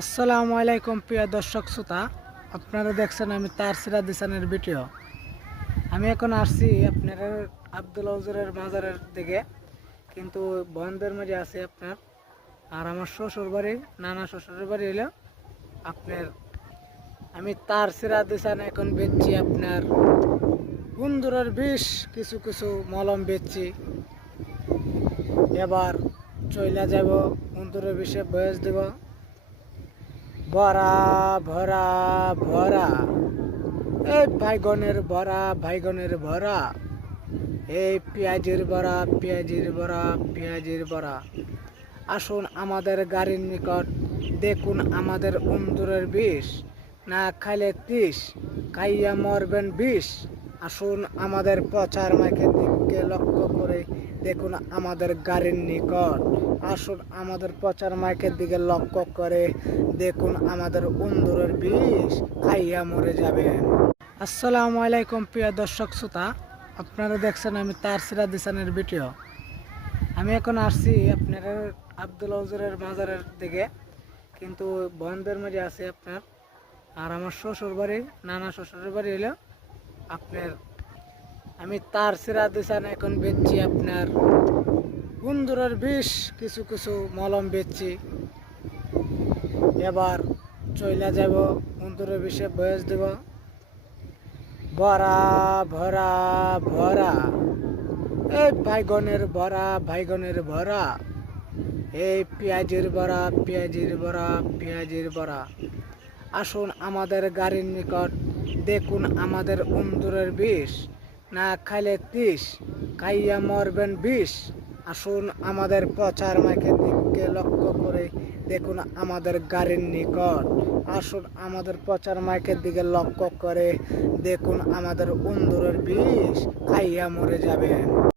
আসসালামু আলাইকুম প্রিয় দর্শক শ্রোতা, আপনারা দেখছেন আমি তার সিরাজ দিসানের ভিডিও। আমি এখন আসছি আপনার আব্দুল হজুরের মাজারের দিকে, কিন্তু বন্ধের মাঝে আছে আপনার। আর আমার শ্বশুর বাড়ি, নানা শ্বশুরের বাড়ি হলো আপনার। আমি তার সিরাজ দিসান এখন বেচছি আপনার বন্ধুরের বিষ, কিছু কিছু মলম বেচছি। এবার চইলা যাব বন্ধুরের বিষে বয়স দেব ভরা ভরা ভরা, এই বাইগনের ভরা বাইগনের ভরা, এই পেঁয়াজের ভরা পেঁয়াজের ভরা পেঁয়াজের ভরা। আসুন আমাদের গাড়ির নিকট, দেখুন আমাদের অন্দরের বিষ, না খাইলে 30, খাইয়া মরবেন 20। আসুন আমাদের প্রচার মাইকের দিকে লক্ষ্য করে দেখুন আমাদের গাড়ির নিকট। আসুন আমাদের প্রচার মাইকের দিকে লক্ষ্য করে দেখুন আমাদের অন্দরের বিষ, খাইয়া মরে যাবেন। আসসালামু আলাইকুম প্রিয় দর্শক শ্রোতা, আপনারা দেখছেন আমি তার সিরাজ দিসানের ভিডিও। আমি এখন আসছি আপনার আব্দুল হজুরের মাজারের দিকে, কিন্তু বন্ধের মাঝে আছে আপনার। আর আমার শ্বশুর বাড়ি, নানা শ্বশুরের বাড়ি হলো আপনার। আমি তার সিরাজ দিসান এখন বেচছি আপনার বন্ধুরের বিষ, কিছু কিছু মলম বেচছি। এবার চইলা যাব বন্ধুরের বিষে বয়স দেব ভরা ভরা ভরা, এই বাইগনের ভরা বাইগনের ভরা, এই পেঁয়াজের ভরা পেঁয়াজের ভরা পেঁয়াজের ভরা। আসুন আমাদের গাড়ির নিকট, দেখুন আমাদের অন্দরের বিষ, না খাইলে 30, খাইয়া মরবেন 20। আসুন আমাদের প্রচার মাইকের দিকে লক্ষ্য করে দেখুন আমাদের গাড়ির নিকট। আসুন আমাদের প্রচার মাইকের দিকে লক্ষ্য করে দেখুন আমাদের অন্দরের বিষ, খাইয়া মরে যাবেন।